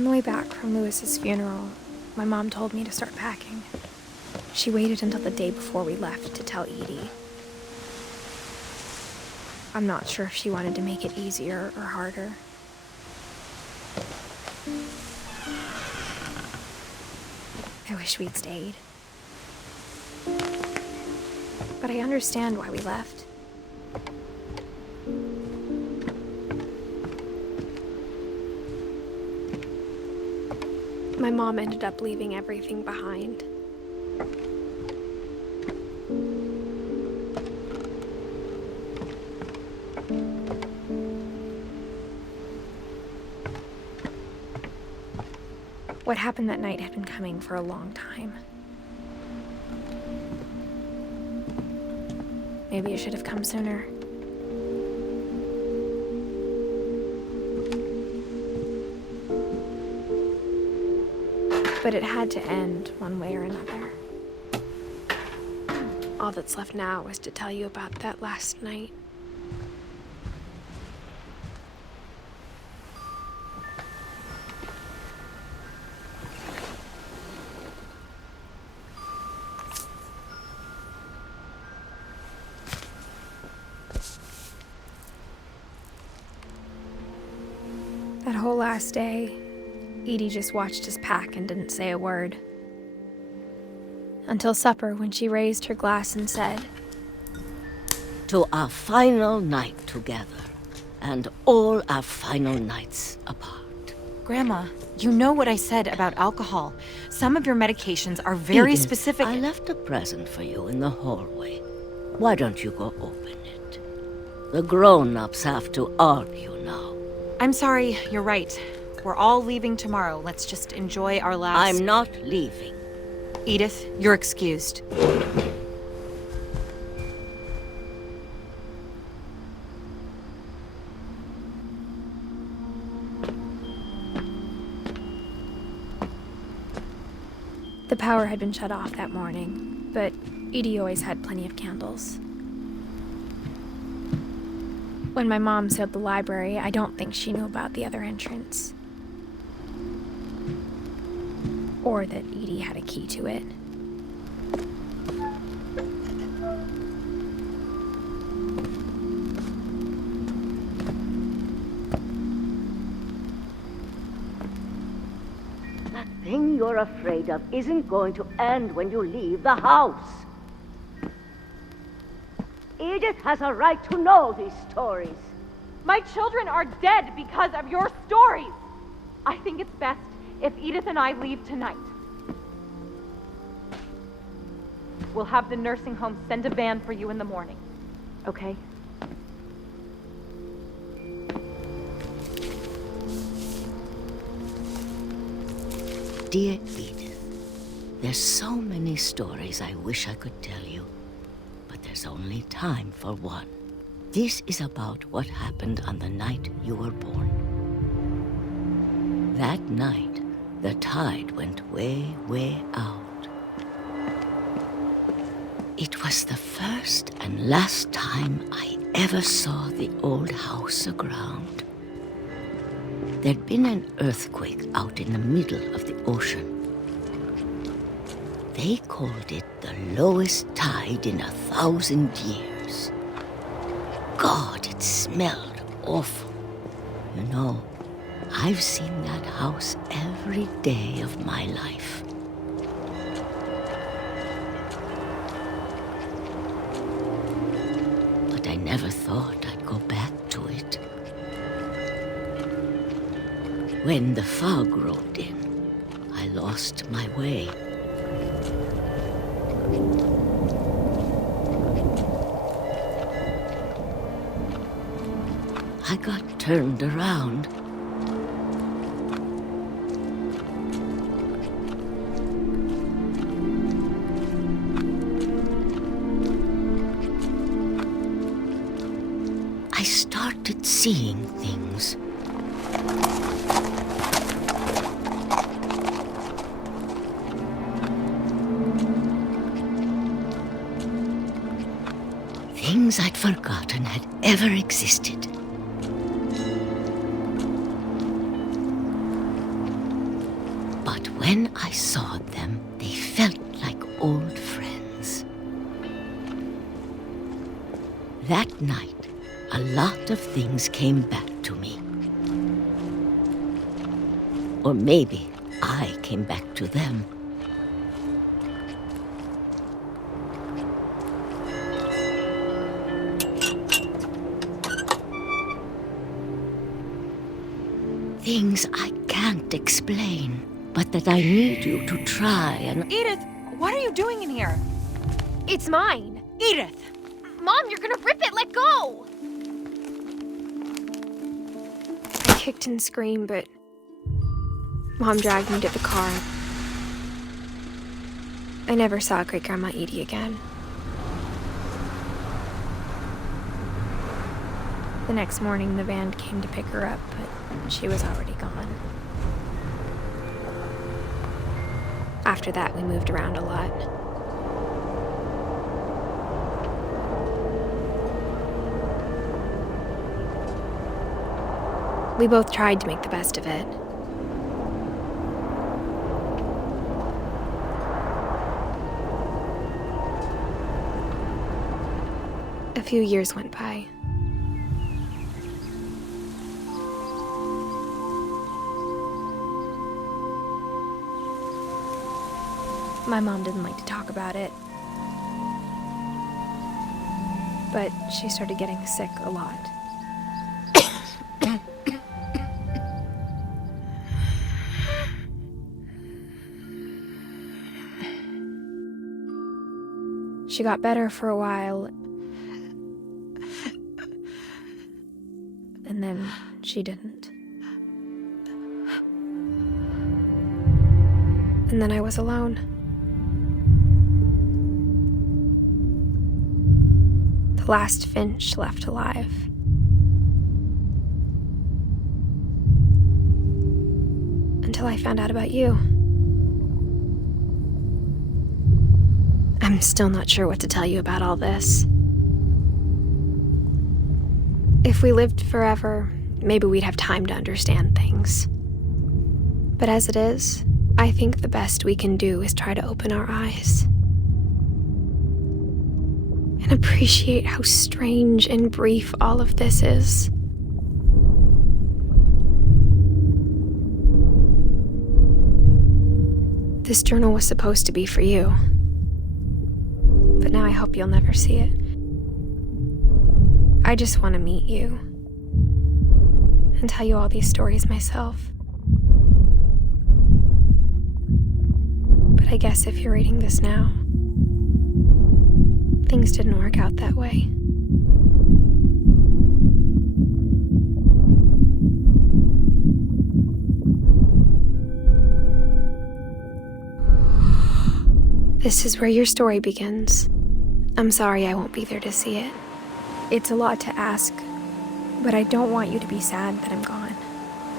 On the way back from Lewis's funeral, my mom told me to start packing. She waited until the day before we left to tell Edie. I'm not sure if she wanted to make it easier or harder. I wish we'd stayed. But I understand why we left. My mom ended up leaving everything behind. What happened that night had been coming for a long time. Maybe it should have come sooner. But it had to end one way or another. All that's left now is to tell you about that last night. That whole last day, Edie just watched us pack and didn't say a word. Until supper, when she raised her glass and said, "To our final night together, and all our final nights apart." Grandma, you know what I said about alcohol. Some of your medications are very Edith, specific. I left a present for you in the hallway. Why don't you go open it? The grown-ups have to argue now. I'm sorry, you're right. We're all leaving tomorrow. Let's just enjoy our last... I'm not leaving. Edith, you're excused. the power had been shut off that morning, but Edie always had plenty of candles. When my mom sealed the library, I don't think she knew about the other entrance. Or that Edie had a key to it. That thing you're afraid of isn't going to end when you leave the house. Edith has a right to know these stories. My children are dead because of your stories. I think it's best if Edith and I leave tonight. We'll have the nursing home send a van for you in the morning, okay? Dear Edith, there's so many stories I wish I could tell you, but there's only time for one. This is about what happened on the night you were born. That night, the tide went way, way out. It was the first and last time I ever saw the old house aground. There'd been an earthquake out in the middle of the ocean. They called it the lowest tide in 1,000 years. God, it smelled awful. You know, I've seen that house every day of my life. But I never thought I'd go back to it. When the fog rolled in, I lost my way. I got turned around. I started seeing things. Things I'd forgotten had ever existed. when I saw them, they felt like old friends. That night, a lot of things came back to me. Or maybe I came back to them. Things I can't explain, but that I need you to try and... Edith, what are you doing in here? It's mine. Edith! Mom, you're gonna rip it! Let go! I kicked and screamed, but Mom dragged me to the car. I never saw Great-Grandma Edie again. The next morning, the van came to pick her up, but she was already gone. After that, we moved around a lot. We both tried to make the best of it. A few years went by. My mom didn't like to talk about it, but she started getting sick a lot. She got better for a while, and then she didn't. And then I was alone. The last Finch left alive. Until I found out about you. I'm still not sure what to tell you about all this. If we lived forever, maybe we'd have time to understand things. But as it is, I think the best we can do is try to open our eyes. And appreciate how strange and brief all of this is. This journal was supposed to be for you. But now I hope you'll never see it. I just want to meet you and tell you all these stories myself. But I guess if you're reading this now, things didn't work out that way. This is where your story begins. I'm sorry I won't be there to see it. It's a lot to ask, but I don't want you to be sad that I'm gone.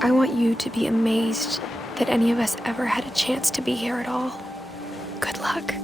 I want you to be amazed that any of us ever had a chance to be here at all. Good luck.